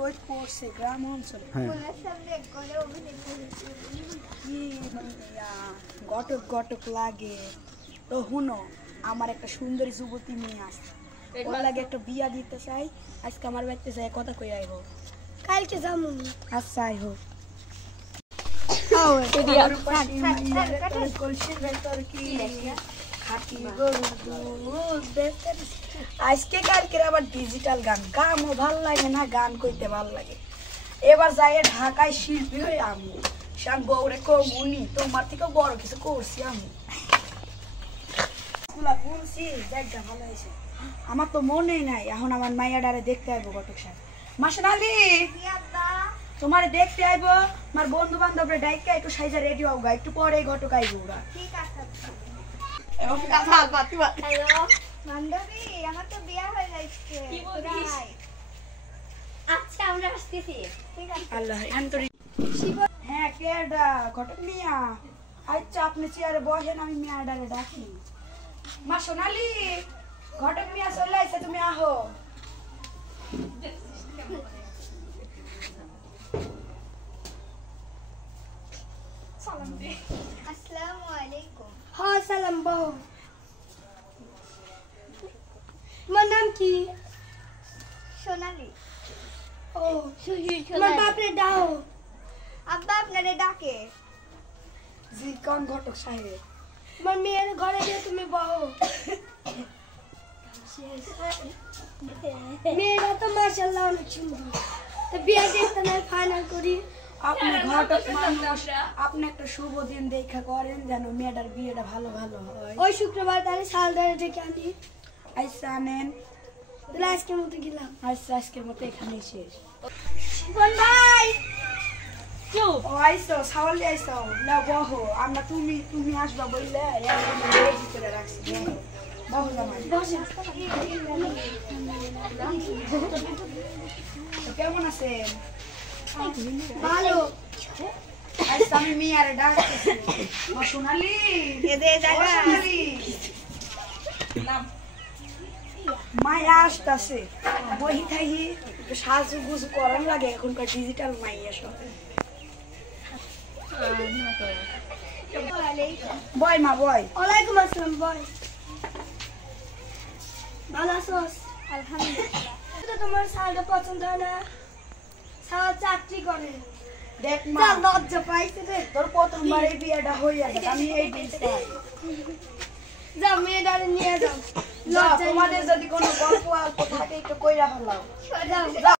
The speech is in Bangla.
রোদ পড়ছে গ্রাম অঞ্চলে কি ঘটক ঘটক লাগে। তো হুনো আমার একটা সুন্দরী যুবতী মেয়ে আসছে, ওর লাগে একটা বিয়া দিতে চাই। আজকে আমার বাড়িতে যাই কথা কই আইব, কালকে যাবো। আচ্ছা আইব। আজকে কালকে আবার ডিজিটাল গান গামও ভাল লাগে না, গান কইতে ভাল লাগে। এবার যাই ঢাকায় শিল্পী হয়ে আমি শান বউরে কমুনি তোমার থেকে বড় কিছু করছি আমি। বলছি দেখা ভালো হয়েছে, আমার তো মনেই নাই। এখন আমার মাইয়াডারে দেখতে আইবো ঘটক সাহেব। মাসুদ আলী তোমার দেখতে আইব, আমার বন্ধু বান্ধবরা ডাইকা একটু সাইজা রেডি হও গা, একটু পরে ঘটক আইব ওরা। ঠিক আছে। হ্যালো বান্ধবী, আমার তো বিয়ে হয়ে যাচ্ছে। কি বলিস? আচ্ছা আমরা আসতেছি। ঠিক আছে। আল্লাহ এন্তরি হ্যাঁ কেডা ঘটক মিয়া। আচ্ছা আপনি চেয়ারে বসেন, আমি মিয়াডারে ডাকি। মা সোনালি ঘটক মিয়া চলে আইছে, তুমি আহো। আসসালামু আলাইকুম। হ্যাঁ সালাম বউ। তোমার নাম কি? সোনালি। ও তোমার বাপরে দাও। আব্বা আপনারে ডাকে। জি কোন ঘটক সাহেব? তোমার মেয়ের ঘরে গিয়ে তুমি বউ। মেয়েরা তো মাশাআল্লাহ অনেক সুন্দর। তো বিয়ে দেখতে না ফাইনাল করি। আপনি ঘটক মানুষ, আপনি একটা শুভ দিন দেখা করেন যেন মেয়েটার বিয়েটা ভালো ভালো হয়। ওই শুক্রবার তাহলে সাল ধরে ডেকে আনি। আচ্ছা আনেন। তাহলে আজকের মতো গেলাম। আচ্ছা আজকের মতো এখানেই শেষ। কোন ভাই ও আইসো সাওয়ালি আইসো না বহো। আমরা তুমি আসবা বললে রেডি করে রাখছি। বহো জামাই বসে। কেমন আছেন? ভালো। আচ্ছা আমি মিয়ারে ডাকতেছি। মা সোনালি এদে জায়গা। মায়া আসতেছে বহি থাকি একটু সাজু গুজু করার লাগে, এখনকার ডিজিটাল মাইয়া সব। বয় মা বয়। ওয়ালাইকুম আসসালাম বয়। ভালো আছোস? আলহামদুলিল্লাহ। তো তোমার সালটা পছন্দ হয় না? সাল চাকরি করে। দেখ মা চাল লজ্জা পাইছে রে। তোর প্রথমবার এই বিয়েটা হইয়া যাক, আমি এই দিন চাই। যাও মেয়েটারে নিয়ে যাও। তোমাদের যদি কোনো গল্প অল্প থাকে একটু কইরা ফেলাও। যাও।